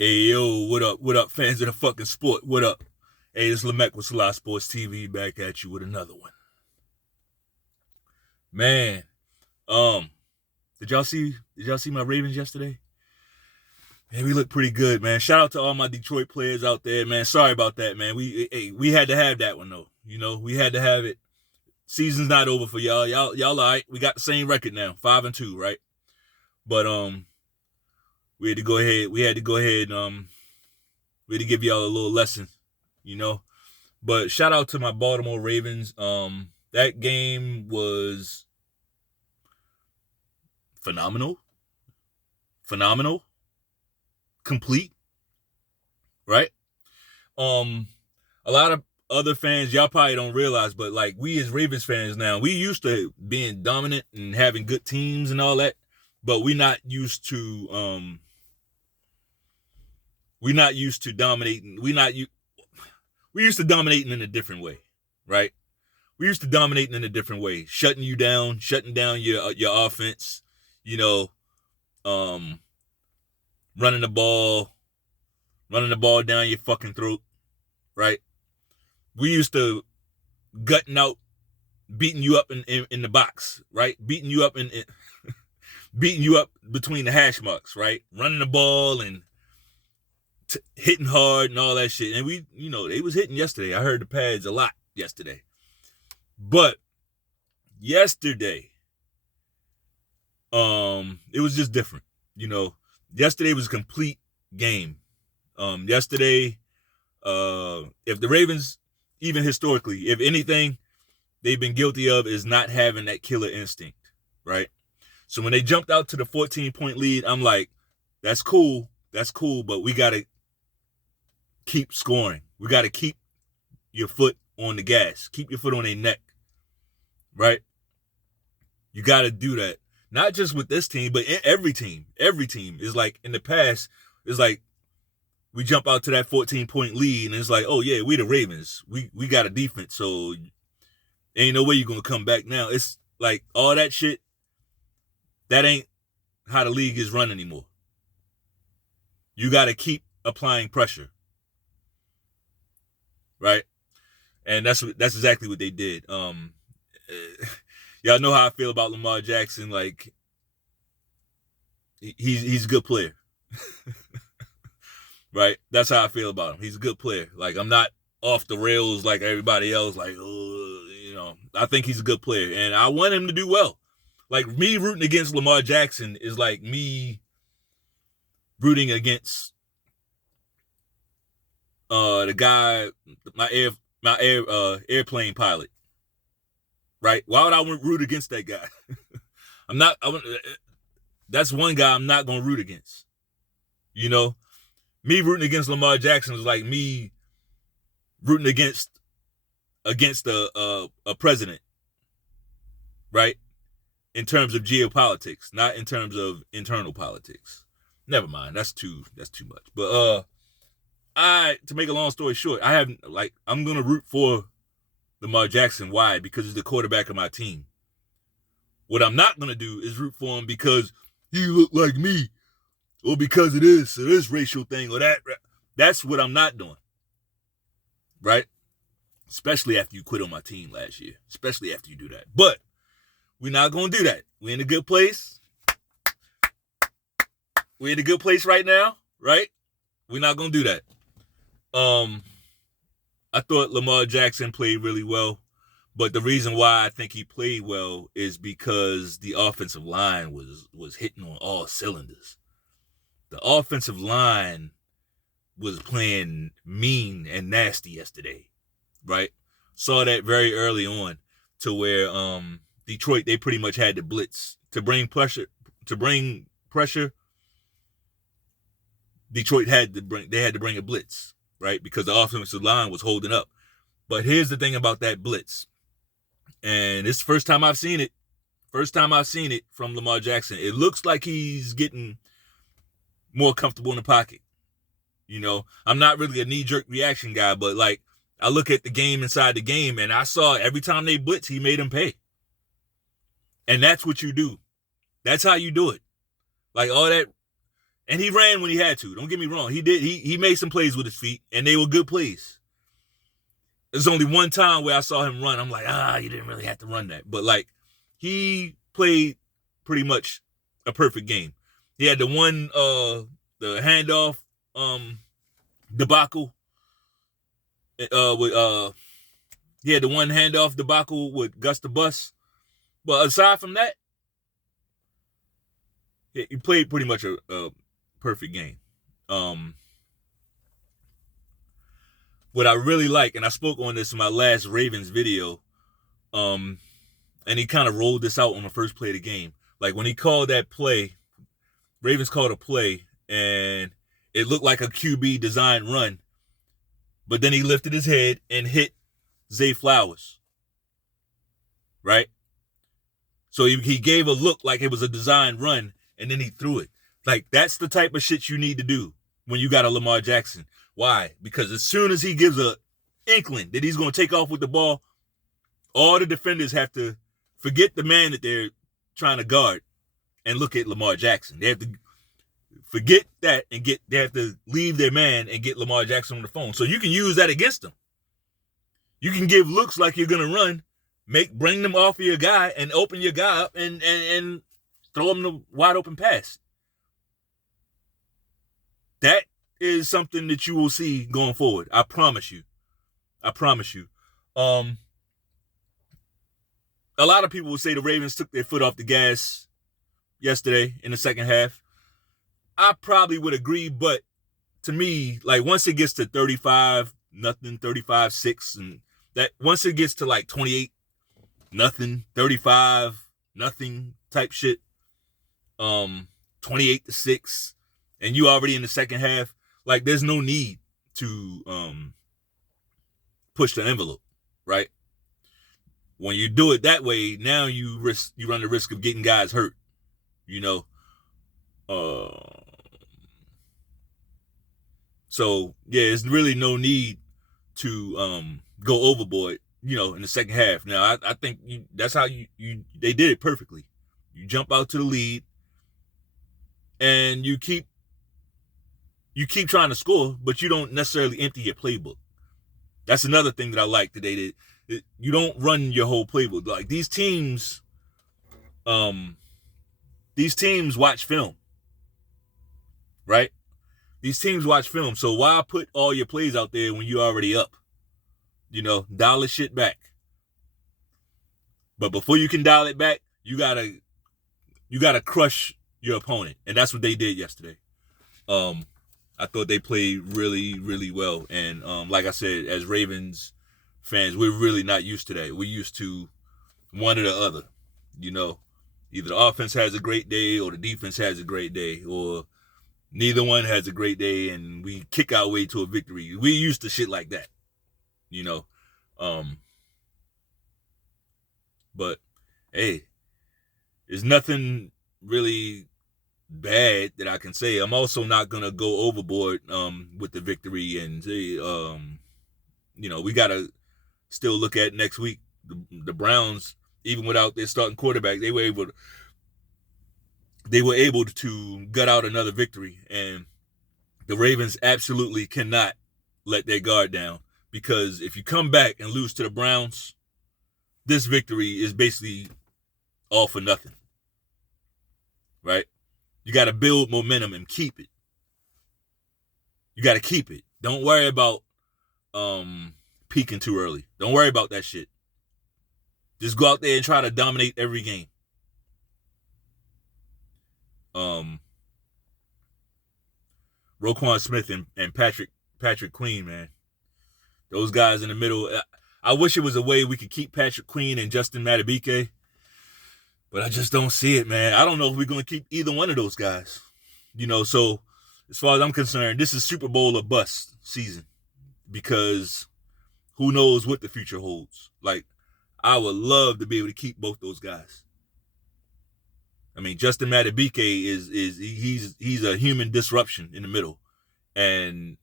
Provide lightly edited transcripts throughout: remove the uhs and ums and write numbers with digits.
Hey, yo, what up? What up, fans of the fucking sport? What up? Hey, it's Lamar with Salah Sports TV back at you with another one. Man, um, did y'all see my Ravens yesterday? Man, we look pretty good, man. Shout out to all my Detroit players out there, man. Sorry about that, man. We had to have that one though. We had to have it. Season's not over for y'all. Y'all all right. We got the same record now, 5-2, right? But we had to go ahead. We had to give y'all a little lesson, you know. But shout out to my Baltimore Ravens. That game was phenomenal, phenomenal, complete, right? A lot of other fans, y'all probably don't realize, but like we as Ravens fans now, we used to being dominant and having good teams and all that, but we're not used to dominating. We used to dominating in a different way, right? We used to dominating in a different way, shutting you down, shutting down your offense, you know, um, running the ball, running the ball down your fucking throat, right? We used to gutting out, beating you up in the box, right? Beating you up beating you up between the hash marks, right? Running the ball and hitting hard and all that shit. And they was hitting yesterday. I heard the pads a lot yesterday. But yesterday, it was just different. Yesterday was a complete game. Yesterday, if the Ravens, even historically, if anything they've been guilty of is not having that killer instinct, right? So when they jumped out to the 14-point lead, I'm like, that's cool, but we got to keep scoring. We got to keep your foot on the gas, keep your foot on their neck, right? You got to do that. Not just with this team, but in every team. Every team is like, in the past, it's like we jump out to that 14-point lead, and it's like, oh yeah, we the Ravens. We got a defense, so ain't no way you're going to come back now. It's like all that shit, that ain't how the league is run anymore. You got to keep applying pressure, right? And that's exactly what they did. Y'all know how I feel about Lamar Jackson. Like, he's a good player, right? That's how I feel about him. He's a good player. Like, I'm not off the rails like everybody else. Like, I think he's a good player, and I want him to do well. Like, me rooting against Lamar Jackson is like me rooting against the guy, my airplane pilot. Right? Why would I root against that guy? That's one guy I'm not going to root against. Me rooting against Lamar Jackson is like me rooting against a president, right? In terms of geopolitics, not in terms of internal politics. Never mind. That's too much. But to make a long story short, I'm going to root for Lamar Jackson. Why? Because he's the quarterback of my team. What I'm not going to do is root for him because he look like me, or because of this racial thing, or that. That's what I'm not doing. Right? Especially after you quit on my team last year. Especially after you do that. But we're not going to do that. We're in a good place. We're in a good place right now, right? We're not going to do that. I thought Lamar Jackson played really well, but the reason why I think he played well is because the offensive line was hitting on all cylinders. The offensive line was playing mean and nasty yesterday, right? Saw that very early on, to where Detroit, they pretty much had to blitz to bring pressure. Detroit had to bring a blitz, right? Because the offensive line was holding up. But here's the thing about that blitz. And it's the first time I've seen it. First time I've seen it from Lamar Jackson. It looks like he's getting more comfortable in the pocket. I'm not really a knee-jerk reaction guy, but like, I look at the game inside the game, and I saw every time they blitz, he made them pay. And that's what you do. That's how you do it. Like, all that And he ran when he had to. Don't get me wrong. He did. He made some plays with his feet, and they were good plays. There's only one time where I saw him run. I'm like, you didn't really have to run that. But, like, he played pretty much a perfect game. He had the one, the handoff debacle. He had the one handoff debacle with Gus the Bus. But aside from that, he played pretty much a perfect game. What I really like, and I spoke on this in my last Ravens video, and he kind of rolled this out on the first play of the game. Like when he called that play, Ravens called a play, and it looked like a QB design run, but then he lifted his head and hit Zay Flowers, right? So he gave a look like it was a design run, and then he threw it. Like, that's the type of shit you need to do when you got a Lamar Jackson. Why? Because as soon as he gives a inkling that he's going to take off with the ball, all the defenders have to forget the man that they're trying to guard and look at Lamar Jackson. They have to forget that and they have to leave their man and get Lamar Jackson on the phone. So you can use that against them. You can give looks like you're going to run, bring them off of your guy and open your guy up and throw him the wide open pass. That is something that you will see going forward. I promise you. A lot of people will say the Ravens took their foot off the gas yesterday in the second half. I probably would agree, but to me, like once it gets to 35-0, 35-6, and that once it gets to like 28-0, 35-0 type shit, 28-6, and you already in the second half, like there's no need to push the envelope, right? When you do it that way, now you run the risk of getting guys hurt, you know. So yeah, there's really no need to go overboard, you know, in the second half. Now I think that's how they did it perfectly. You jump out to the lead, and you keep trying to score, but you don't necessarily empty your playbook. That's another thing that I like that they did. You don't run your whole playbook. Like these teams watch film, right? These teams watch film. So why put all your plays out there when you're already up? You know, dial the shit back. But before you can dial it back, you gotta crush your opponent, and that's what they did yesterday. I thought they played really, really well, and like I said, as Ravens fans, we're really not used to that. We're used to one or the other. You know, either the offense has a great day or the defense has a great day, or neither one has a great day and we kick our way to a victory. We're used to shit like that, you know. But hey, there's nothing really bad that I can say. I'm also not gonna go overboard with the victory and say, you know, we gotta still look at next week. The Browns, even without their starting quarterback, they were able to gut out another victory, and the Ravens absolutely cannot let their guard down, because if you come back and lose to the Browns, this victory is basically all for nothing, right? You got to build momentum and keep it. You got to keep it. Don't worry about peaking too early. Don't worry about that shit. Just go out there and try to dominate every game. Roquan Smith and Patrick Queen, man. Those guys in the middle. I wish it was a way we could keep Patrick Queen and Justin Madubuike, but I just don't see it, man. I don't know if we're going to keep either one of those guys. You know, so as far as I'm concerned, this is Super Bowl or bust season, because who knows what the future holds. Like, I would love to be able to keep both those guys. I mean, Justin Madubuike he's a human disruption in the middle, and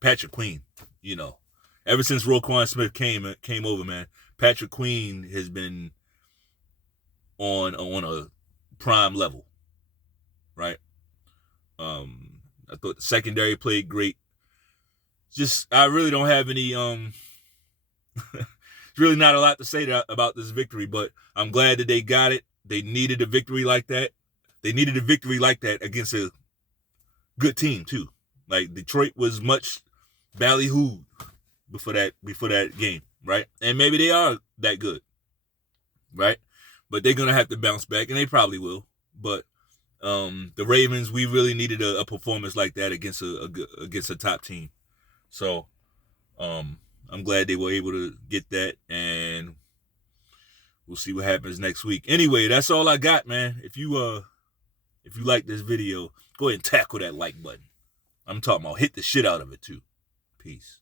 Patrick Queen, you know, ever since Roquan Smith came over, man, Patrick Queen has been on a prime level. right? I thought the secondary played great. Just I really don't have any It's really not a lot to say about this victory, but I'm glad that they got it. They needed a victory like that. They needed a victory like that against a good team too. Like Detroit was much ballyhooed before that game, right? And maybe they are that good, right? But they're gonna have to bounce back, and they probably will. But the Ravens, we really needed a performance like that against a top team. So I'm glad they were able to get that, and we'll see what happens next week. Anyway, that's all I got, man. If you like this video, go ahead and tackle that like button. I'm talking about hit the shit out of it too. Peace.